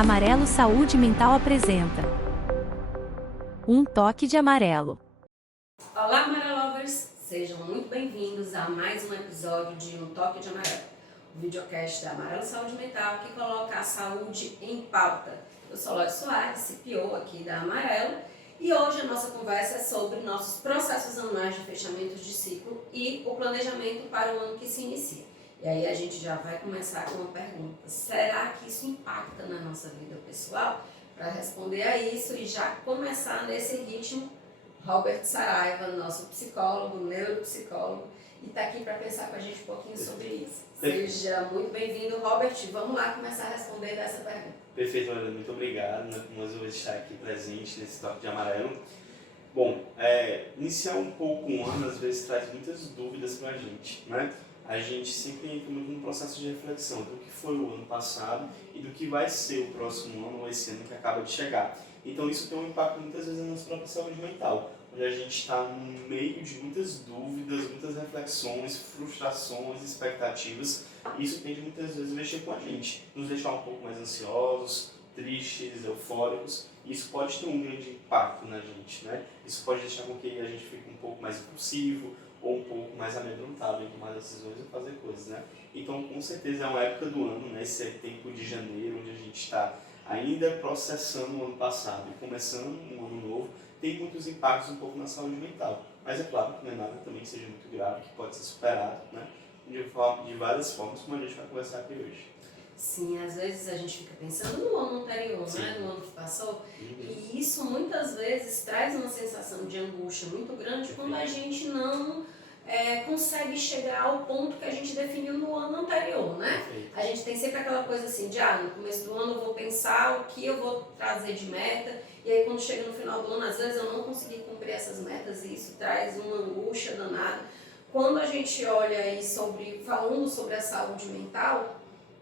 Amarelo Saúde Mental apresenta Um Toque de Amarelo. Olá, Amarelovers! Sejam muito bem-vindos a mais um episódio de Um Toque de Amarelo, o videocast da Amarelo Saúde Mental que coloca a saúde em pauta. Eu sou Lóia Soares, CPO aqui da Amarelo, e hoje a nossa conversa é sobre nossos processos anuais de fechamentos de ciclo e o planejamento para o ano que se inicia. E aí a gente já vai começar com uma pergunta: será que isso impacta na nossa vida pessoal? Para responder a isso e já começar nesse ritmo, Robert Saraiva, nosso psicólogo, neuropsicólogo, e está aqui para pensar com a gente um pouquinho sobre isso. Seja muito bem-vindo, Robert. Vamos lá começar a responder essa pergunta. Perfeito, Ana. Muito obrigado, por mais uma vez estar aqui presente nesse toque de amarelo. Bom, iniciar um pouco um ano às vezes traz muitas dúvidas para a gente, né? A gente sempre entra muito num processo de reflexão do que foi o ano passado e do que vai ser o próximo ano ou esse ano que acaba de chegar. Então isso tem um impacto muitas vezes na nossa própria saúde mental, onde a gente está no meio de muitas dúvidas, muitas reflexões, frustrações, expectativas, e isso tende muitas vezes a mexer com a gente, nos deixar um pouco mais ansiosos, tristes, eufóricos. Isso pode ter um grande impacto na gente, né? Isso pode deixar com que a gente fique um pouco mais impulsivo ou um pouco mais amedrontado em tomar decisões e fazer coisas, né? Então, com certeza é uma época do ano, né? Esse é tempo de janeiro, onde a gente está ainda processando o ano passado e começando um ano novo, tem muitos impactos um pouco na saúde mental. Mas é claro que não é nada também que seja muito grave, que pode ser superado, né? De várias formas, como a gente vai conversar aqui hoje. Sim, às vezes a gente fica pensando no ano anterior, né? No ano que passou, e isso muitas vezes traz uma sensação de angústia muito grande quando a gente não consegue chegar ao ponto que a gente definiu no ano anterior, né? A gente tem sempre aquela coisa assim de, no começo do ano eu vou pensar o que eu vou trazer de meta, e aí quando chega no final do ano, às vezes eu não consegui cumprir essas metas e isso traz uma angústia danada. Quando a gente olha aí falando sobre a saúde mental,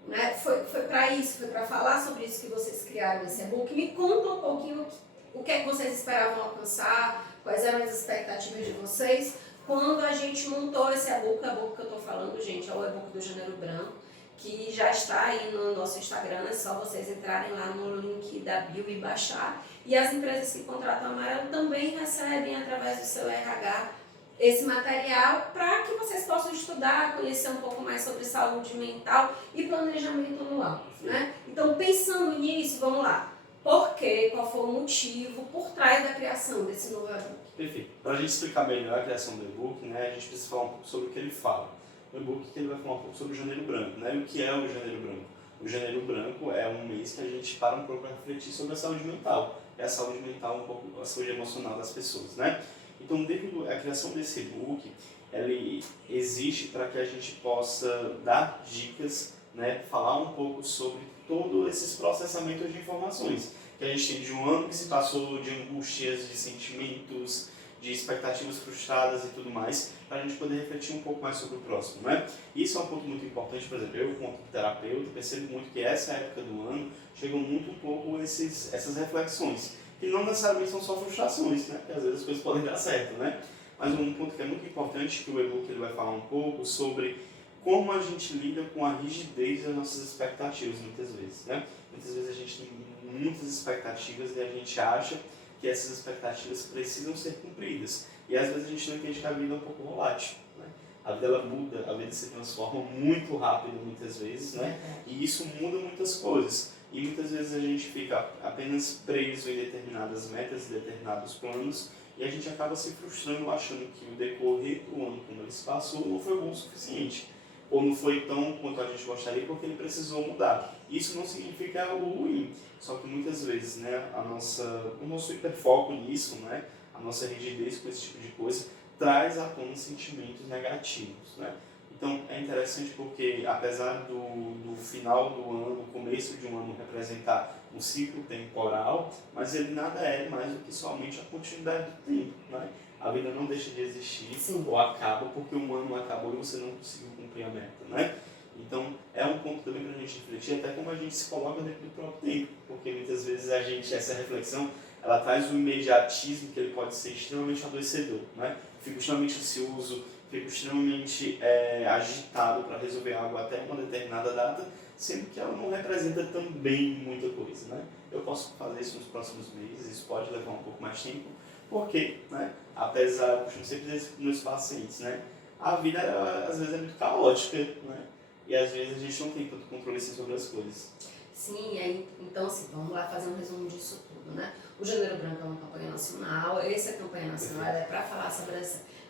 né, foi para isso, foi para falar sobre isso que vocês criaram esse e-book. Me conta um pouquinho o que é que vocês esperavam alcançar, quais eram as expectativas de vocês quando a gente montou esse e-book. O e-book que eu estou falando, gente, é o e-book do Janeiro Branco, que já está aí no nosso Instagram, é só vocês entrarem lá no link da bio e baixar. E as empresas que contratam a Amarelo também recebem através do seu RH esse material para que vocês possam estudar, conhecer um pouco mais sobre saúde mental e planejamento anual, né? Então, pensando nisso, vamos lá. Por quê? Qual foi o motivo por trás da criação desse novo e-book? Perfeito. Para a gente explicar melhor a criação do e-book, né, a gente precisa falar um pouco sobre o que ele fala. O e-book que ele vai falar um pouco sobre o Janeiro Branco, né? E o que é o Janeiro Branco? O Janeiro Branco é um mês que a gente para um pouco para refletir sobre a saúde mental. É a saúde mental, um pouco a saúde emocional das pessoas, né? Então, a criação desse e-book, ele existe para que a gente possa dar dicas, né, falar um pouco sobre todos esses processamentos de informações que a gente tem de um ano que se passou, de angústias, de sentimentos, de expectativas frustradas e tudo mais, para a gente poder refletir um pouco mais sobre o próximo, né? Isso é um ponto muito importante. Por exemplo, eu, como terapeuta, percebo muito que essa época do ano chegam muito um pouco essas reflexões, que não necessariamente são só frustrações, né? Porque às vezes as coisas podem dar certo, né? Mas um ponto que é muito importante, que o e-book ele vai falar um pouco sobre como a gente lida com a rigidez das nossas expectativas, muitas vezes, né? Muitas vezes a gente tem muitas expectativas e a gente acha que essas expectativas precisam ser cumpridas. E às vezes a gente não entende que a vida é um pouco volátil, né? A vida ela muda, a vida se transforma muito rápido muitas vezes, né? E isso muda muitas coisas. E muitas vezes a gente fica apenas preso em determinadas metas, em determinados planos, e a gente acaba se frustrando achando que o decorrer do ano como ele se passou não foi bom o suficiente, ou não foi tão quanto a gente gostaria porque ele precisou mudar. Isso não significa algo ruim, só que muitas vezes, né, o nosso hiperfoco nisso, né, a nossa rigidez com esse tipo de coisa, traz à tona sentimentos negativos, né? Então é interessante porque, apesar do final do ano, do começo de um ano representar um ciclo temporal, mas ele nada é mais do que somente a continuidade do tempo, né? A vida não deixa de existir. Sim. Ou acaba porque um ano acabou e você não conseguiu cumprir a meta, né? Então é um ponto também para a gente refletir até como a gente se coloca dentro do próprio tempo, porque muitas vezes essa reflexão, ela traz um imediatismo que ele pode ser extremamente adoecedor, né? Fico extremamente ansioso, fico extremamente agitado para resolver algo até uma determinada data, sendo que ela não representa também muita coisa, né? Eu posso fazer isso nos próximos meses, isso pode levar um pouco mais de tempo, porque, né, apesar, eu costumo sempre dizer para os meus pacientes, né, a vida às vezes é muito caótica, né? E às vezes a gente não tem tanto controle assim sobre as coisas. Sim, aí, então assim, vamos lá fazer um resumo disso tudo, né? O Janeiro Branco é uma campanha nacional, essa campanha nacional é para falar sobre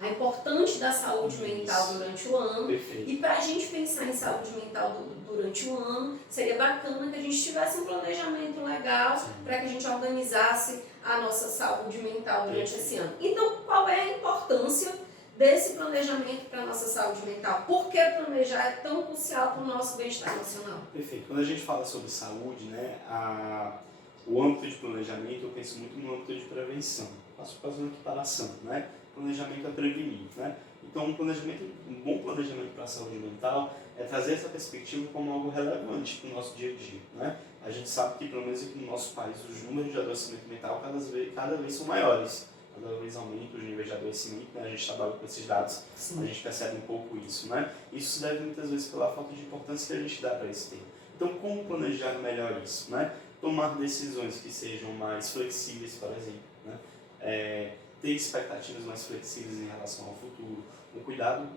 a importância da saúde mental durante o ano. Perfeito. E para a gente pensar em saúde mental durante o ano, seria bacana que a gente tivesse um planejamento legal para que a gente organizasse a nossa saúde mental durante esse ano. Então, qual é a importância desse planejamento para a nossa saúde mental? Por que planejar é tão crucial para o nosso bem-estar emocional? Perfeito. Quando a gente fala sobre saúde, né, o âmbito de planejamento, eu penso muito no âmbito de prevenção. Faço quase uma equiparação, né? Planejamento é prevenir, né? Então, um bom planejamento para a saúde mental é trazer essa perspectiva como algo relevante para o nosso dia a dia, né? A gente sabe que, pelo menos aqui no nosso país, os números de adoecimento mental cada vez são maiores. Cada vez aumenta os níveis de adoecimento, né? A gente trabalha com esses dados, a gente percebe um pouco isso, né? Isso se deve muitas vezes pela falta de importância que a gente dá para esse tema. Então, como planejar melhor isso, né? Tomar decisões que sejam mais flexíveis, por exemplo, né? Ter expectativas mais flexíveis em relação ao futuro.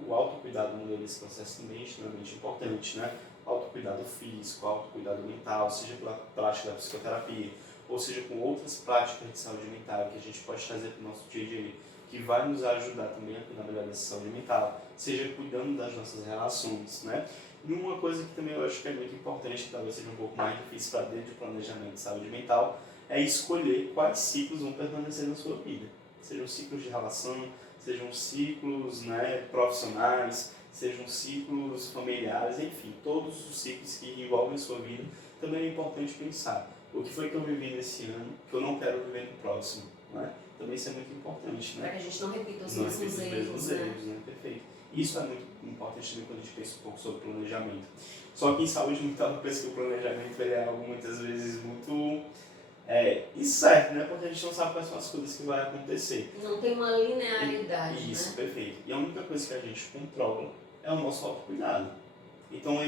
O autocuidado no meio desse processo também é extremamente importante, né? Autocuidado físico, autocuidado mental, seja pela prática da psicoterapia, ou seja, com outras práticas de saúde mental que a gente pode trazer para o nosso dia a dia, que vai nos ajudar também a cuidar melhor dessa saúde mental, seja cuidando das nossas relações, né? E uma coisa que também eu acho que é muito importante, que talvez seja um pouco mais difícil para dentro de planejamento de saúde mental, é escolher quais ciclos vão permanecer na sua vida. Sejam ciclos de relação, sejam ciclos, né, profissionais, sejam ciclos familiares, enfim, todos os ciclos que envolvem a sua vida, também é importante pensar. O que foi que eu vivi nesse ano que eu não quero viver no próximo, né? Também isso é muito importante, né? Para que a gente não repita os mesmos erros, né? Perfeito. Isso é muito importante também quando a gente pensa um pouco sobre planejamento. Só que em saúde mental eu penso que o planejamento ele é algo muitas vezes muito incerto, né? Porque a gente não sabe quais são as coisas que vai acontecer. Não tem uma linearidade, Isso, né? perfeito. E a única coisa que a gente controla é o nosso autocuidado. Então,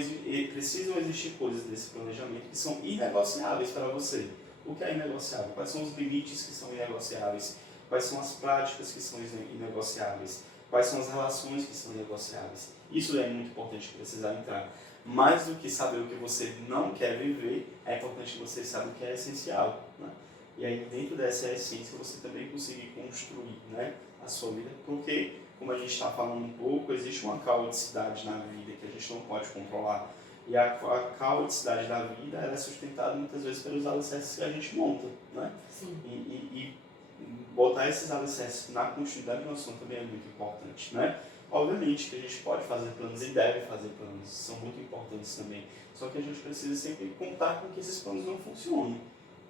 precisam existir coisas desse planejamento que são inegociáveis para você. O que é inegociável? Quais são os limites que são inegociáveis? Quais são as práticas que são inegociáveis? Quais são as relações que são negociáveis? Isso é muito importante precisar entrar. Mais do que saber o que você não quer viver, é importante você saber o que é essencial, né? E aí, dentro dessa essência, você também conseguir construir, né, a sua vida, porque, como a gente está falando um pouco, existe uma caoticidade na vida que a gente não pode controlar. E a caoticidade da vida ela é sustentada muitas vezes pelos alicerces que a gente monta, né? Sim. E botar esses alicerces na continuidade da noção também é muito importante, né? Obviamente que a gente pode fazer planos e deve fazer planos, são muito importantes também. Só que a gente precisa sempre contar com que esses planos não funcionem,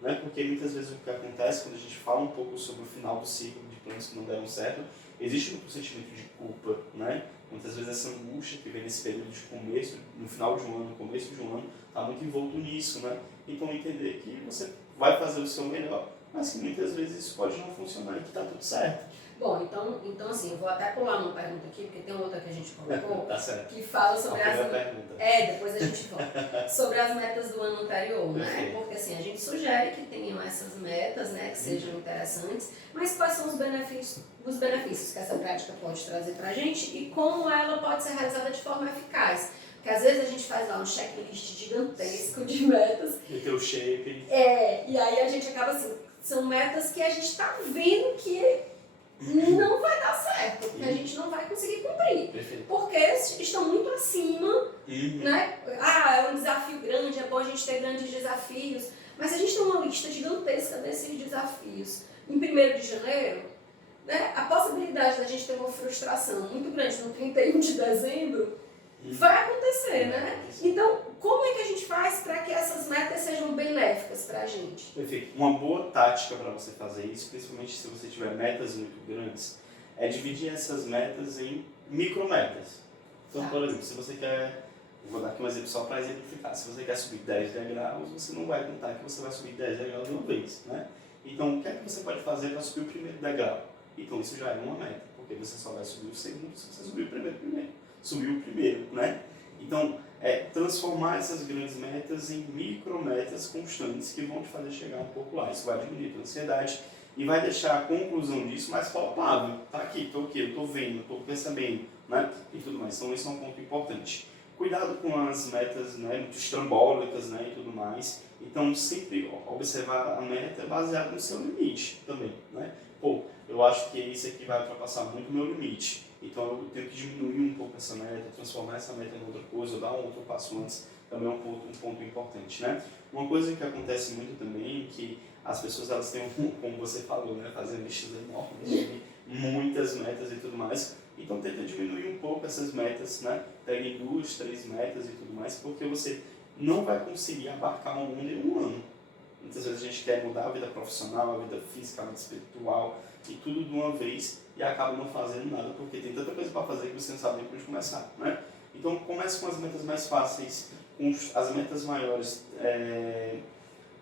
né? Porque muitas vezes o que acontece quando a gente fala um pouco sobre o final do ciclo de planos que não deram certo, existe um sentimento de culpa, né? Muitas vezes essa angústia que vem nesse período de começo, no final de um ano, no começo de um ano, está muito envolto nisso, né? Então entender que você vai fazer o seu melhor, mas que muitas vezes isso pode não funcionar e que está tudo certo. Bom, então assim, eu vou até pular uma pergunta aqui, porque tem outra que a gente colocou, Tá certo. que fala sobre pergunta. depois a gente volta. Sobre as metas do ano anterior, né? Porque assim, a gente sugere que tenham essas metas, né, que sejam interessantes, mas quais são os benefícios que essa prática pode trazer pra gente e como ela pode ser realizada de forma eficaz. Porque às vezes a gente faz lá um checklist gigantesco de metas. E teu shape. E aí a gente acaba assim, são metas que a gente tá vendo que não vai dar certo, porque a gente não vai conseguir cumprir. Perfeito. Porque estão muito acima, né? É um desafio grande, é bom a gente ter grandes desafios, mas a gente tem uma lista gigantesca desses desafios. Em 1º de janeiro, né, a possibilidade da gente ter uma frustração muito grande no 31 de dezembro vai acontecer, né? Então, como é que a gente faz para que essas metas sejam benéficas para a gente? Perfeito. Uma boa tática para você fazer isso, principalmente se você tiver metas muito grandes, é dividir essas metas em micrometas. Então, por exemplo, se você quer, vou dar aqui um exemplo só para exemplificar, se você quer subir 10 degraus, você não vai contar que você vai subir 10 degraus de uma vez, né? Então, o que é que você pode fazer para subir o primeiro degrau? Então, isso já é uma meta, porque você só vai subir o segundo se você subir o primeiro. Subiu o primeiro, né? Então, transformar essas grandes metas em micrometas constantes que vão te fazer chegar um pouco lá. Isso vai diminuir a ansiedade e vai deixar a conclusão disso mais palpável. Tá aqui, estou vendo, estou percebendo, né? E tudo mais. Então, esse é um ponto importante. Cuidado com as metas, né, muito estrambólicas, né, e tudo mais. Então, sempre observar a meta baseada no seu limite também, né? Pô, eu acho que isso aqui vai ultrapassar muito o meu limite. Então, eu tenho que diminuir um pouco essa meta, transformar essa meta em outra coisa, dar um outro passo antes, também é um ponto importante, né? Uma coisa que acontece muito também é que as pessoas, elas têm, como você falou, né, fazer listas enormes, de muitas metas e tudo mais. Então, tenta diminuir um pouco essas metas, né? Pegue 2, 3 metas e tudo mais, porque você não vai conseguir abarcar o mundo em um ano. Muitas vezes a gente quer mudar a vida profissional, a vida física, a vida espiritual e tudo de uma vez e acaba não fazendo nada porque tem tanta coisa para fazer que você não sabe nem por onde começar, né? Então comece com as metas mais fáceis, com as metas maiores,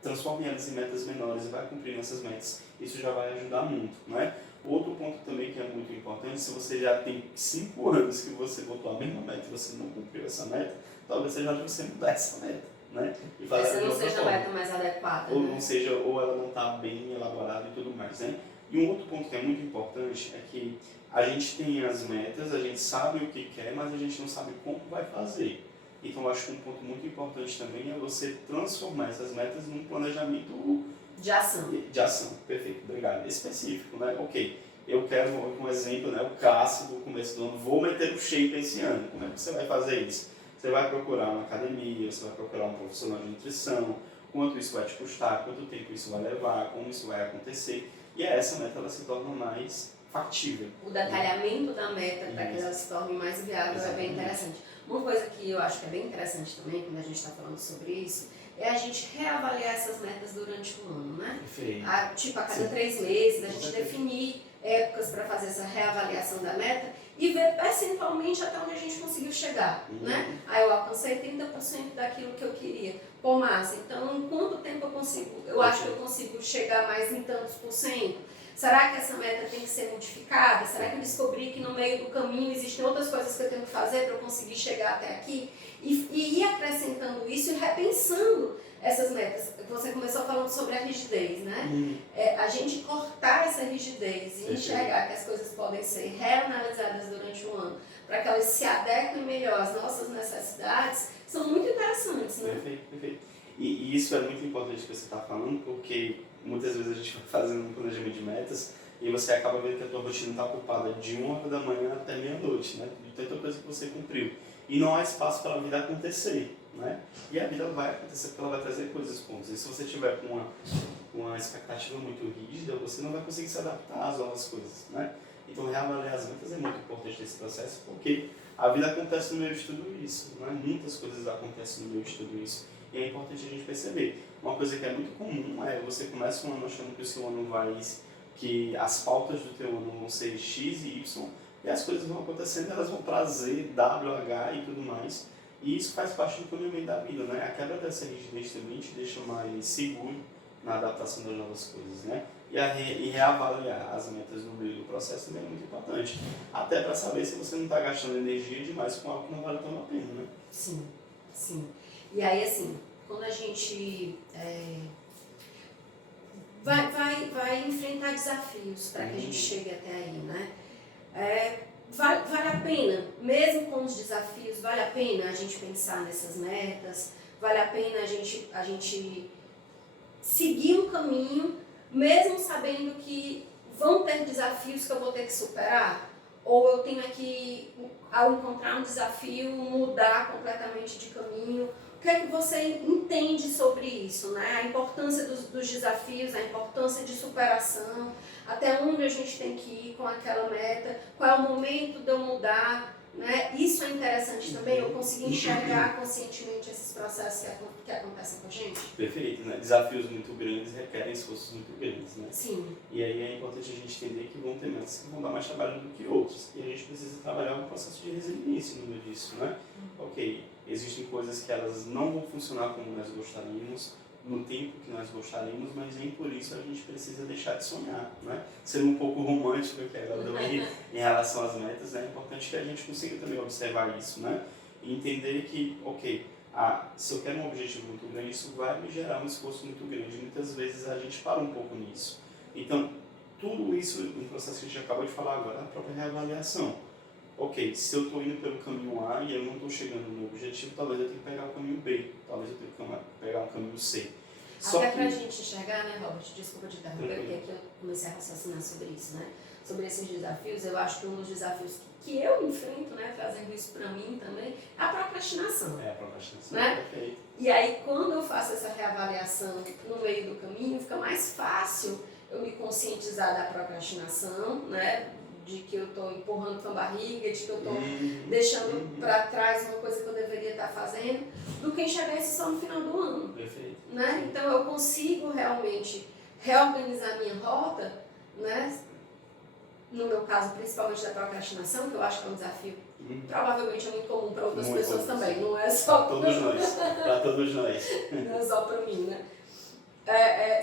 transforme elas em metas menores e vai cumprindo essas metas. Isso já vai ajudar muito, né? Outro ponto também que é muito importante, se você já tem 5 anos que você botou a mesma meta e você não cumpriu essa meta, talvez seja hora de você mudar essa meta, né? E fazer essa não seja a meta mais adequada, ou né? não seja, ou ela não está bem elaborada e tudo mais, né? E um outro ponto que é muito importante é que a gente tem as metas, a gente sabe o que quer, mas a gente não sabe como vai fazer. Então, eu acho que um ponto muito importante também é você transformar essas metas num planejamento de ação. De ação, perfeito, obrigado. Específico, né? Ok, eu quero, um exemplo, né? O clássico do começo do ano, vou meter o shape esse ano. Como é que você vai fazer isso? Você vai procurar uma academia, você vai procurar um profissional de nutrição, quanto isso vai te custar, quanto tempo isso vai levar, como isso vai acontecer. E essa meta ela se torna mais factível. O detalhamento da meta para que ela se torne mais viável. Exatamente. É bem interessante. Uma coisa que eu acho que é bem interessante também, quando a gente está falando sobre isso, é a gente reavaliar essas metas durante o ano, né? Perfeito. Tipo, a cada 3 meses, a gente definir épocas para fazer essa reavaliação da meta e ver percentualmente até onde a gente conseguiu chegar, né? Aí eu alcancei 30% daquilo que eu queria. Pô, massa, então em quanto tempo eu consigo? Eu acho que eu consigo chegar mais em tantos por cento. Será que essa meta tem que ser modificada? Será que eu descobri que no meio do caminho existem outras coisas que eu tenho que fazer para eu conseguir chegar até aqui? E ir acrescentando isso e repensando essas metas. Você começou falando sobre a rigidez, né? A gente cortar essa rigidez e enxergar que as coisas podem ser reanalisadas durante o ano para que elas se adequem melhor às nossas necessidades, são muito interessantes, né? Perfeito, perfeito. E isso é muito importante que você está falando, porque muitas vezes a gente vai fazendo um planejamento de metas e você acaba vendo que a tua rotina está ocupada de 1h da manhã até meia-noite, né? De tanta coisa que você cumpriu. E não há espaço para a vida acontecer, né? E a vida vai acontecer porque ela vai trazer coisas pontas. E se você tiver com uma expectativa muito rígida, você não vai conseguir se adaptar às novas coisas, né? Então, reavaliar as metas é muito importante nesse processo, porque a vida acontece no meio de tudo isso, né? Muitas coisas acontecem no meio de tudo isso. E é importante a gente perceber. Uma coisa que é muito comum é você começa um ano achando que o seu ano vai, que as pautas do teu ano vão ser X e Y, e as coisas vão acontecendo, elas vão para Z, W, H e tudo mais. E isso faz parte do caminho da vida, né? A quebra dessa rigidez também te deixa mais seguro na adaptação das novas coisas, né? E reavaliar as metas no meio do processo também é muito importante. Até para saber se você não está gastando energia demais com algo que não vale tão a pena, né? Sim, sim. E aí, assim, quando a gente vai enfrentar desafios para que a gente chegue até aí, né? Vale a pena, mesmo com os desafios, vale a pena a gente pensar nessas metas, vale a pena a gente seguir um caminho, mesmo sabendo que vão ter desafios que eu vou ter que superar, ou eu tenho que, ao encontrar um desafio, mudar completamente de caminho. O que é que você entende sobre isso, né? A importância dos desafios, a importância de superação, até onde a gente tem que ir com aquela meta, qual é o momento de eu mudar, né? Isso é interessante também, eu conseguir enxergar conscientemente esses processos que acontecem com a gente. Perfeito, né? Desafios muito grandes requerem esforços muito grandes, né? Sim. E aí é importante a gente entender que vão ter metas que vão dar mais trabalho do que outros. E a gente precisa trabalhar um processo de resiliência no meio disso, né? Ok, existem coisas que elas não vão funcionar como nós gostaríamos, no tempo que nós gostaríamos, mas nem por isso a gente precisa deixar de sonhar, né? Sendo um pouco romântico aqui agora também em relação às metas, né? É importante que a gente consiga também observar isso, né? E entender que, ok, se eu quero um objetivo muito grande, isso vai me gerar um esforço muito grande. Muitas vezes a gente para um pouco nisso. Então, tudo isso, no processo que a gente acabou de falar agora, é a própria reavaliação. Ok, se eu estou indo pelo caminho A e eu não estou chegando no meu objetivo, talvez eu tenha que pegar o caminho B, talvez eu tenha que pegar o caminho C. Até para a gente enxergar, né, Robert, desculpa te interromper, porque aqui eu comecei a raciocinar sobre isso, né? Sobre esses desafios, eu acho que um dos desafios que eu enfrento, né, trazendo isso para mim também, é a procrastinação. É a procrastinação, né? Perfeito. E aí, quando eu faço essa reavaliação no meio do caminho, fica mais fácil eu me conscientizar da procrastinação, né? De que eu estou empurrando com a barriga, de que eu estou deixando para trás uma coisa que eu deveria estar fazendo, do que enxergar isso só no final do ano. Perfeito. Né? Então eu consigo realmente reorganizar minha rota, né? No meu caso, principalmente da procrastinação, que eu acho que é um desafio, provavelmente é muito comum para outras pessoas também, não é só para todos nós, para todos nós. Não é só para mim, né?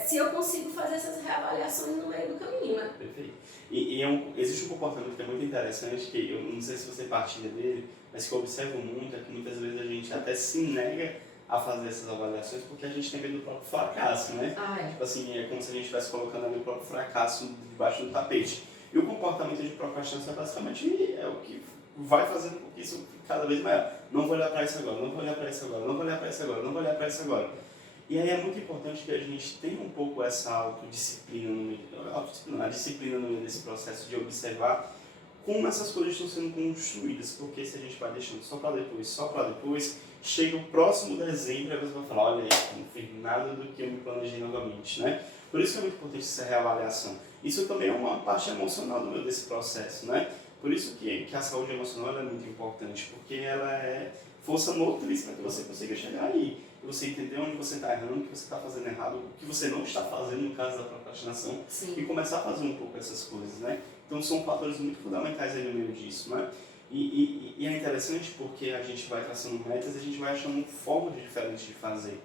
Se eu consigo fazer essas reavaliações no meio do caminho, né? Perfeito. Existe um comportamento que é muito interessante, que eu não sei se você partilha dele, mas que eu observo muito, é que muitas vezes a gente até se nega a fazer essas avaliações porque a gente tem medo do próprio fracasso, né? Tipo assim, é como se a gente estivesse colocando ali o próprio fracasso debaixo do tapete. E o comportamento de procrastinação basicamente é o que vai fazendo com que isso fique cada vez maior. Não vou olhar para isso agora, não vou olhar para isso agora, não vou olhar para isso agora, não vou olhar para isso agora. E aí é muito importante que a gente tenha um pouco essa autodisciplina a disciplina no meio desse processo de observar como essas coisas estão sendo construídas, porque se a gente vai deixando só para depois, chega o próximo dezembro e você vai falar, olha aí, não fiz nada do que eu me planejei novamente, né? Por isso que é muito importante essa reavaliação. Isso também é uma parte emocional do meio desse processo, né? Por isso que a saúde emocional é muito importante, porque ela é força motriz para que você consiga chegar aí. Você entender onde você está errando, o que você está fazendo errado, o que você não está fazendo no caso da procrastinação. Sim. E começar a fazer um pouco essas coisas, né? Então são fatores muito fundamentais aí no meio disso, né? E é interessante porque a gente vai traçando metas e a gente vai achando formas diferentes de fazer.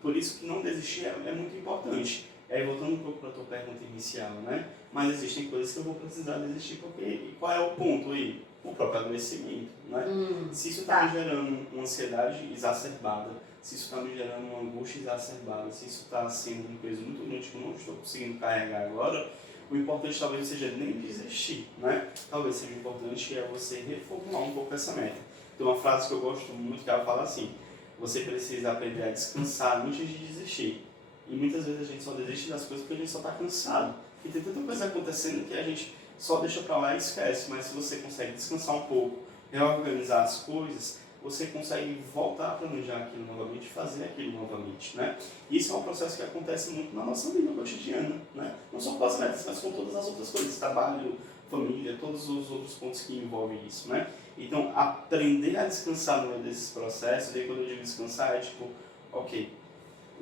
Por isso que não desistir é muito importante. Aí voltando um pouco para a tua pergunta inicial, né? Mas existem coisas que eu vou precisar desistir porque... E qual é o ponto aí? O próprio adoecimento, né? Se isso está me gerando uma ansiedade exacerbada, se isso está me gerando uma angústia exacerbada, se isso está sendo um peso muito grande que eu não estou conseguindo carregar agora, o importante talvez não seja nem desistir, né? Talvez seja importante você reformular um pouco essa meta. Tem uma frase que eu gosto muito que ela fala assim: você precisa aprender a descansar antes de desistir. E muitas vezes a gente só desiste das coisas porque a gente só está cansado. E tem tanta coisa acontecendo que a gente só deixa para lá e esquece. Mas se você consegue descansar um pouco, reorganizar as coisas, você consegue voltar a planejar aquilo novamente, fazer aquilo novamente, né? E isso é um processo que acontece muito na nossa vida cotidiana, né? Não só com as metas, mas com todas as outras coisas, trabalho, família, todos os outros pontos que envolvem isso, né? Então, aprender a descansar no meio desses processos, e aí quando eu digo descansar, é tipo, ok,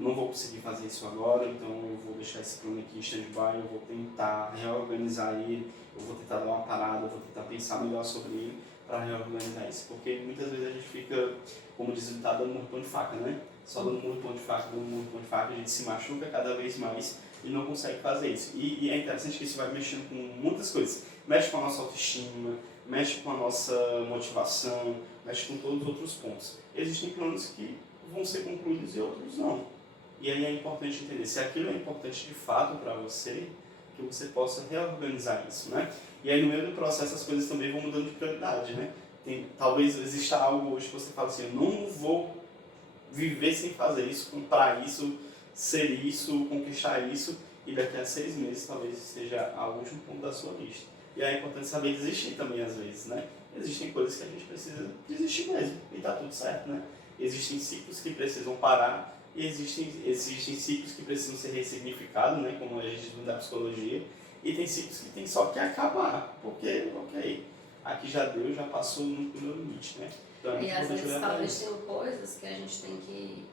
não vou conseguir fazer isso agora, então eu vou deixar esse plano aqui em stand-by, eu vou tentar reorganizar ele, eu vou tentar dar uma parada, eu vou tentar pensar melhor sobre ele, para reorganizar isso, porque muitas vezes a gente fica, como diz o ditado, dando murro de faca, né? Só dando murro de faca, a gente se machuca cada vez mais e não consegue fazer isso. E é interessante que isso vai mexendo com muitas coisas. Mexe com a nossa autoestima, mexe com a nossa motivação, mexe com todos os outros pontos. Existem planos que vão ser concluídos e outros não. E aí é importante entender se aquilo é importante de fato para você, que você possa reorganizar isso, né? E aí no meio do processo as coisas também vão mudando de prioridade, né? Talvez exista algo hoje que você fala assim, eu não vou viver sem fazer isso, comprar isso, ser isso, conquistar isso, e daqui a 6 meses talvez seja o último ponto da sua lista. E aí é importante saber desistir também às vezes, né? Existem coisas que a gente precisa desistir mesmo, e tá tudo certo, né? Existem ciclos que precisam parar, e existem ciclos que precisam ser ressignificados, né? Como a gente diz da psicologia, e tem ciclos que tem só que acabar, porque, ok, aqui já deu, já passou muito do limite, né? Então, e às vezes talvez tenham coisas que a gente tem que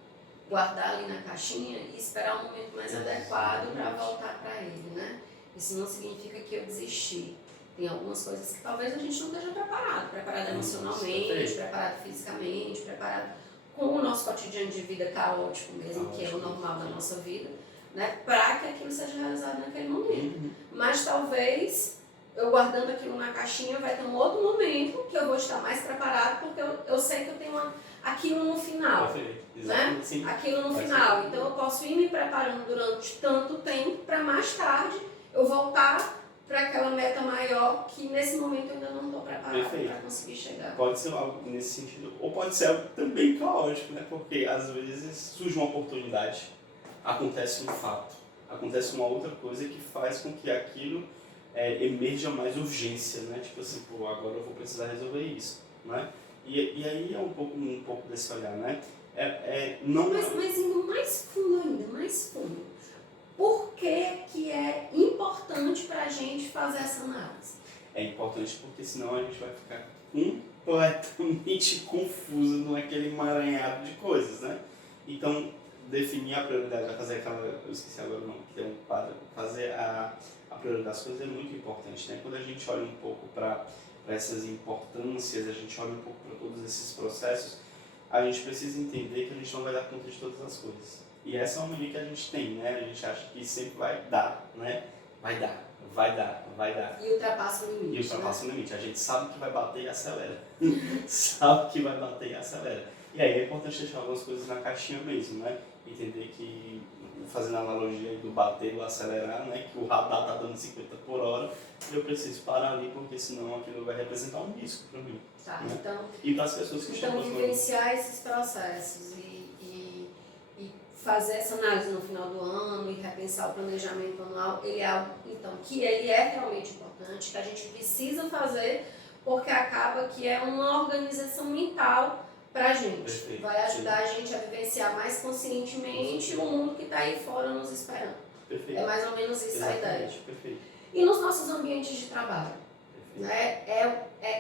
guardar ali na caixinha e esperar um momento mais adequado para voltar para ele, né? Isso não significa que eu desisti. Tem algumas coisas que talvez a gente não esteja preparado emocionalmente, preparado fisicamente, preparado com o nosso cotidiano de vida caótico mesmo, que é o normal da nossa vida, né, para que aquilo seja realizado naquele momento. Mas talvez eu guardando aquilo na caixinha, vai ter um outro momento que eu vou estar mais preparado, porque eu sei que eu tenho aquilo no final. Né? Aquilo no final. Então eu posso ir me preparando durante tanto tempo para mais tarde eu voltar para aquela meta maior que nesse momento eu ainda não estou preparado para conseguir chegar. Pode ser algo nesse sentido, ou pode ser algo também caótico, né? Porque às vezes surge uma oportunidade, acontece um fato, acontece uma outra coisa que faz com que aquilo emerja mais urgência, né? Tipo assim, pô, agora eu vou precisar resolver isso, né? E aí é um pouco desse olhar, né? Mas indo mais fundo ainda, mais fundo. Por que é importante para a gente fazer essa análise? É importante porque senão a gente vai ficar completamente confuso naquele emaranhado de coisas, né? Então, definir a prioridade, vai fazer aquela, eu esqueci agora o nome, que tem um quadro, fazer a prioridade das coisas é muito importante, né? Quando a gente olha um pouco para essas importâncias, a gente olha um pouco para todos esses processos, a gente precisa entender que a gente não vai dar conta de todas as coisas. E essa é uma mania que a gente tem, né? A gente acha que sempre vai dar, né? Vai dar. E ultrapassa o limite. E ultrapassa o limite. A gente sabe que vai bater e acelera. Sabe que vai bater e acelera. E aí é importante deixar algumas coisas na caixinha mesmo, né? Entender que, fazendo a analogia do bater e do acelerar, né? Que o radar está dando 50 por hora, eu preciso parar ali, porque senão aquilo vai representar um risco para mim. Tá, né? então, e para as pessoas que então vivenciar esses processos e fazer essa análise no final do ano e repensar o planejamento anual, ele é algo, então, que ele é realmente importante, que a gente precisa fazer, porque acaba que é uma organização mental para a gente. Perfeito. Vai ajudar a gente a vivenciar mais conscientemente o mundo que está aí fora nos esperando. Perfeito. É mais ou menos isso a ideia. Perfeito. E nos nossos ambientes de trabalho? Né?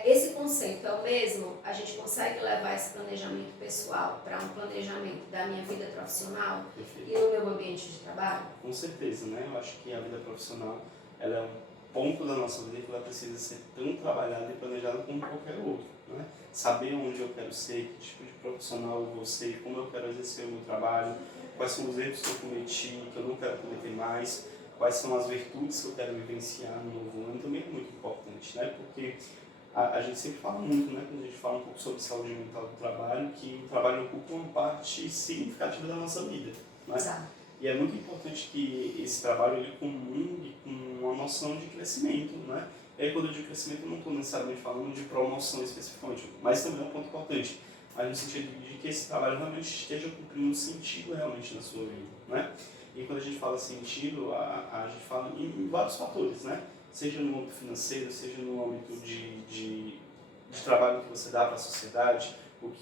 Esse conceito é o mesmo? A gente consegue levar esse planejamento pessoal para um planejamento da minha vida profissional Perfeito. e no meu ambiente de trabalho? Com certeza, né? Eu acho que a vida profissional ela é um ponto da nossa vida que ela precisa ser tão trabalhada e planejada como qualquer outro, né? Saber onde eu quero ser, que tipo de profissional eu vou ser, como eu quero exercer o meu trabalho, quais são os erros que eu cometi, que eu não quero cometer mais, quais são as virtudes que eu quero vivenciar no novo ano, também é muito importante, né? Porque a gente sempre fala muito, né? Quando a gente fala um pouco sobre saúde mental do trabalho, que o trabalho ocupa uma parte significativa da nossa vida, né? Exato. E é muito importante que esse trabalho ele comungue com uma noção de crescimento, né? E aí, quando eu digo crescimento, eu não estou necessariamente falando de promoção especificamente, mas também é um ponto importante, mas no sentido de que esse trabalho realmente esteja cumprindo um sentido realmente na sua vida, né? E quando a gente fala sentido, a gente fala em vários fatores, né? Seja no âmbito financeiro, seja no âmbito de trabalho que você dá para a sociedade,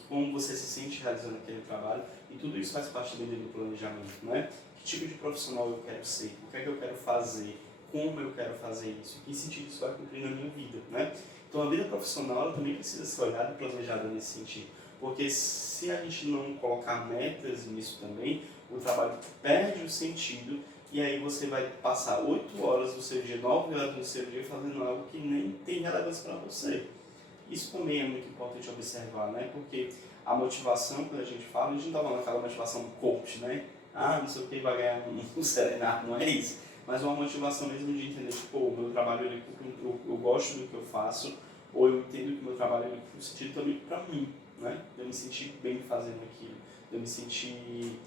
como você se sente realizando aquele trabalho, e tudo isso faz parte do planejamento, né? Que tipo de profissional eu quero ser, o que é que eu quero fazer, como eu quero fazer isso, que sentido isso vai cumprir na minha vida, né? Então a vida profissional ela também precisa ser olhada e planejada nesse sentido, porque se a gente não colocar metas nisso também, o trabalho perde o sentido e aí você vai passar 8 horas do seu dia, 9 horas do seu dia fazendo algo que nem tem relevância para você. Isso também é muito importante observar, né? Porque a motivação, quando a gente fala, a gente não está falando aquela motivação coach, né? Ah, não sei o que, vai ganhar um serenado, não é isso. Mas uma motivação mesmo de entender, tipo, o meu trabalho, eu gosto do que eu faço, ou eu entendo que o meu trabalho ele faz sentido também para mim, né? Eu me sentir bem fazendo aquilo, eu me sentir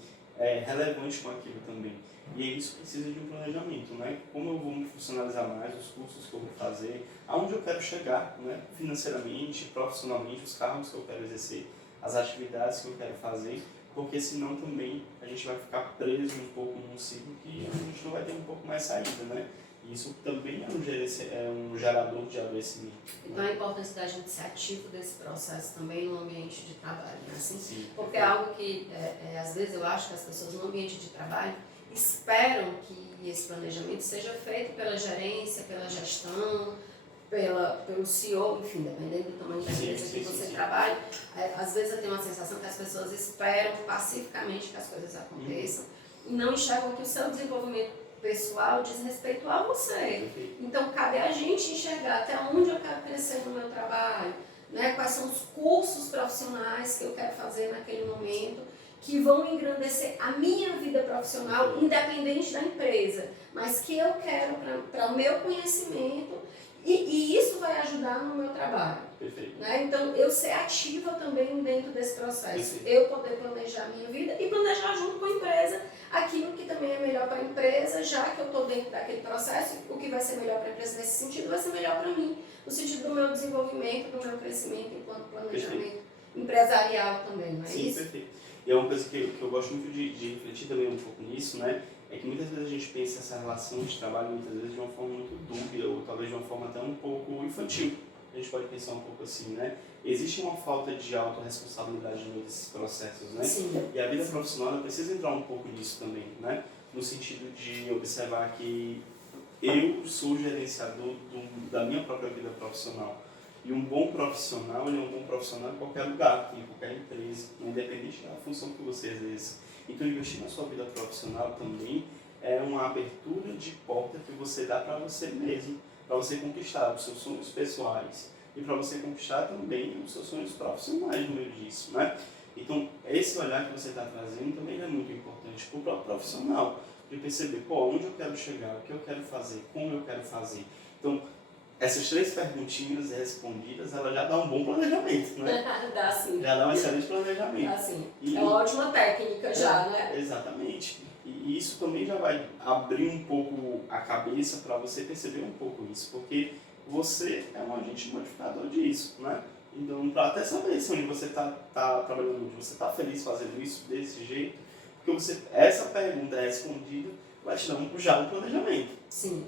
relevante com aquilo também. E aí isso precisa de um planejamento, né? Como eu vou me funcionalizar mais, os cursos que eu vou fazer, aonde eu quero chegar, né? Financeiramente, profissionalmente, os cargos que eu quero exercer, as atividades que eu quero fazer, porque senão também a gente vai ficar preso um pouco num ciclo que a gente não vai ter um pouco mais saída, né? E isso também é um gerador de adoecimento. Então a importância da gente ser ativo desse processo também no ambiente de trabalho, né? Assim, sim, porque é algo que, às vezes, eu acho que as pessoas no ambiente de trabalho esperam que esse planejamento seja feito pela gerência, pela gestão, pelo CEO, enfim, dependendo do tamanho da empresa que você trabalha. Às vezes eu tenho uma sensação que as pessoas esperam pacificamente que as coisas aconteçam e não enxergam que o seu desenvolvimento pessoal diz respeito a você. Então, cabe a gente enxergar até onde eu quero crescer no meu trabalho, né? Quais são os cursos profissionais que eu quero fazer naquele momento, que vão engrandecer a minha vida profissional, independente da empresa, mas que eu quero para o meu conhecimento E isso vai ajudar no meu trabalho. Perfeito. Né? Então, eu ser ativa também dentro desse processo. Perfeito. Eu poder planejar a minha vida e planejar junto com a empresa aquilo que também é melhor para a empresa, já que eu estou dentro daquele processo, o que vai ser melhor para a empresa nesse sentido vai ser melhor para mim, no sentido do meu desenvolvimento, do meu crescimento enquanto planejamento Perfeito. empresarial também, não é Sim, isso? perfeito. E é uma coisa que eu gosto muito de refletir também um pouco nisso, né? É que muitas vezes a gente pensa essa relação de trabalho, muitas vezes de uma forma muito dúbia, ou talvez de uma forma até um pouco infantil. A gente pode pensar um pouco assim, né? Existe uma falta de autorresponsabilidade no meio desses processos, né? Sim. E a vida profissional ela precisa entrar um pouco nisso também, né? No sentido de observar que eu sou gerenciador da minha própria vida profissional. E um bom profissional, ele é um bom profissional em qualquer lugar, em qualquer empresa, independente da função que você exerce. Então, investir na sua vida profissional também é uma abertura de porta que você dá para você mesmo, para você conquistar os seus sonhos pessoais e para você conquistar também os seus sonhos profissionais no meio disso, né? Então, esse olhar que você está trazendo também é muito importante para o próprio profissional, de perceber, onde eu quero chegar, o que eu quero fazer, como eu quero fazer. Então, essas 3 perguntinhas respondidas, ela já dá um bom planejamento, né? Dá sim. Já dá um excelente planejamento. Dá sim. É uma ótima técnica já, né? Exatamente. E isso também já vai abrir um pouco a cabeça para você perceber um pouco isso, porque você é um agente modificador disso, né? Então, para até saber se onde você está trabalhando, onde você está feliz fazendo isso desse jeito, porque essa pergunta respondida vai te dar já um planejamento. Sim.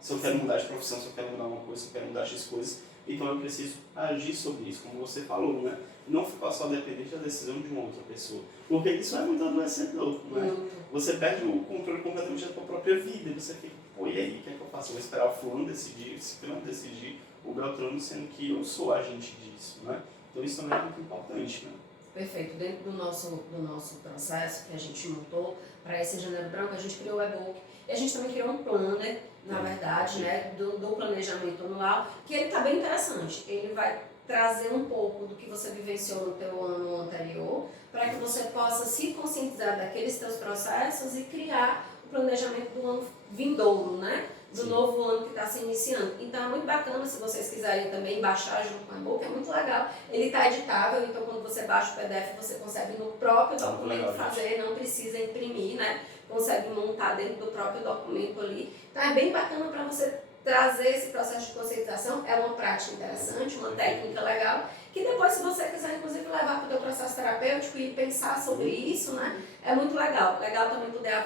Se eu quero mudar de profissão, se eu quero mudar uma coisa, se eu quero mudar X coisas, então eu preciso agir sobre isso, como você falou, né? Não ficar só dependente da decisão de uma outra pessoa. Porque isso é muito adoecedor, né? Você perde o controle completamente da sua própria vida. E você fica, e aí, o que é que eu faço? Eu vou esperar o fulano decidir, o ciclano decidir, o Beltrano, sendo que eu sou agente disso, né? Então isso também é muito importante, né? Perfeito. Dentro do nosso processo que a gente montou para esse Janeiro Branco, a gente criou o e-book e a gente também criou um planner, na verdade, né, do planejamento anual, que ele está bem interessante. Ele vai trazer um pouco do que você vivenciou no teu ano anterior, para que você possa se conscientizar daqueles teus processos e criar o planejamento do ano vindouro, né? Do novo ano que está se iniciando. Então é muito bacana se vocês quiserem também baixar junto com o e-book, é muito legal. Ele está editável, então quando você baixa o PDF, você consegue no próprio documento fazer, não precisa imprimir, né? Consegue montar dentro do próprio documento ali. Então é bem bacana para você trazer esse processo de conscientização. É uma prática interessante, uma técnica legal, que depois, se você quiser, inclusive, levar para o teu processo terapêutico e pensar sobre isso, né? É muito legal. Legal também poder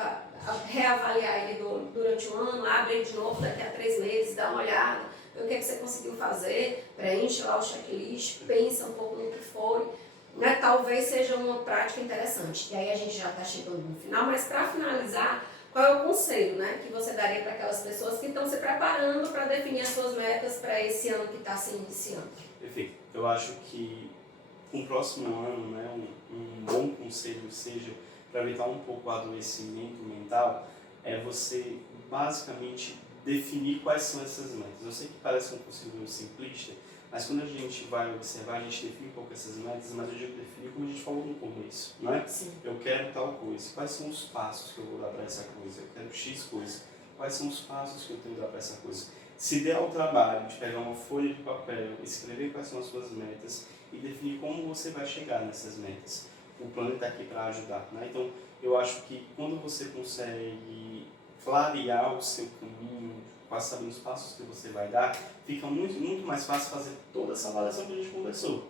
reavaliar ele durante o ano, abre ele de novo daqui a 3 meses, dá uma olhada, vê o que, é que você conseguiu fazer, preenche lá o checklist, pensa um pouco no que foi. Né? Talvez seja uma prática interessante. E aí a gente já está chegando no final, mas para finalizar, qual é o conselho, né, que você daria para aquelas pessoas que estão se preparando para definir as suas metas para esse ano que está se iniciando? Perfeito. Eu acho que um próximo ano, né, um bom conselho seja para evitar um pouco o adoecimento mental, é você basicamente definir quais são essas metas. Eu sei que parece um conselho simplista, mas quando a gente vai observar, a gente define um pouco essas metas, mas eu digo definir como a gente falou no começo, né? Sim. Eu quero tal coisa, quais são os passos que eu vou dar para essa coisa? Eu quero X coisa, quais são os passos que eu tenho que dar para essa coisa? Se der ao trabalho de pegar uma folha de papel, escrever quais são as suas metas e definir como você vai chegar nessas metas. O plano está aqui para ajudar, né? Então, eu acho que quando você consegue clarear o seu caminho, sabendo os passos que você vai dar, fica muito mais fácil fazer toda essa avaliação que a gente conversou.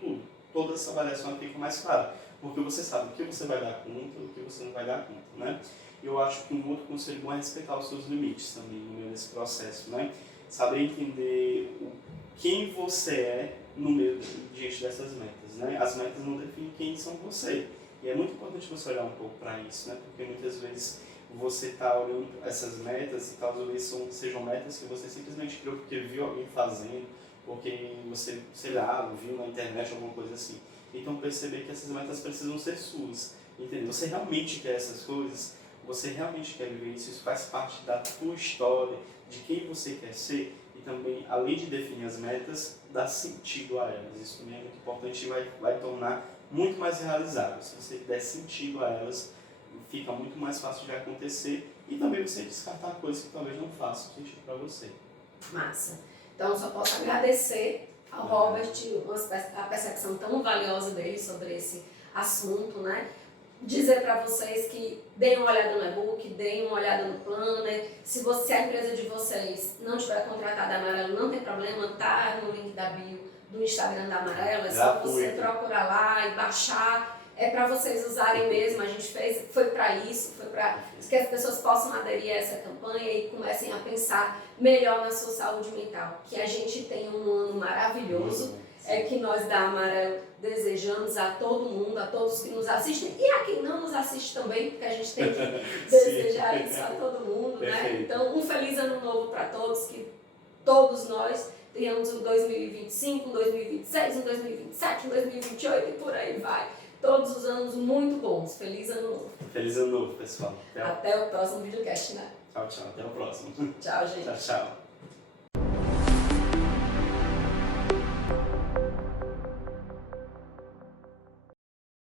Tudo. Toda essa avaliação fica mais clara. Porque você sabe o que você vai dar conta e o que você não vai dar conta, né? Eu acho que um outro conselho bom é respeitar os seus limites também no meio desse processo, né? Saber entender quem você é no meio diante dessas metas, né? As metas não definem quem são você. E é muito importante você olhar um pouco para isso, né? Porque muitas vezes você está olhando essas metas e talvez sejam metas que você simplesmente criou porque viu alguém fazendo, porque você, sei lá, viu na internet alguma coisa assim. Então perceber que essas metas precisam ser suas, entendeu? Você realmente quer essas coisas, você realmente quer viver isso, isso faz parte da tua história, de quem você quer ser e também, além de definir as metas, dar sentido a elas. Isso também é muito importante e vai tornar muito mais realizável. Se você der sentido a elas, fica muito mais fácil de acontecer e também você descartar coisas que talvez não façam sentido para você. Massa. Então, só posso agradecer ao Robert a percepção tão valiosa dele sobre esse assunto, né? Dizer para vocês que deem uma olhada no e-book, deem uma olhada no planner. Se a empresa de vocês não tiver contratada a Amarelo, não tem problema, tá no link da bio do Instagram da Amarelo, é só você procurar lá e baixar. É para vocês usarem mesmo, a gente foi para isso, foi para que as pessoas possam aderir a essa campanha e comecem a pensar melhor na sua saúde mental. Que a gente tenha um ano maravilhoso, é que nós da Amarelo desejamos a todo mundo, a todos que nos assistem e a quem não nos assiste também, porque a gente tem que desejar isso a todo mundo, né? Então, um feliz ano novo para todos, que todos nós tenhamos um 2025, um 2026, um 2027, um 2028 e por aí vai. Todos os anos muito bons. Feliz ano novo. Feliz ano novo, pessoal. Até o próximo videocast, né? Tchau, tchau. Até o próximo. Tchau, gente. Tchau, tchau.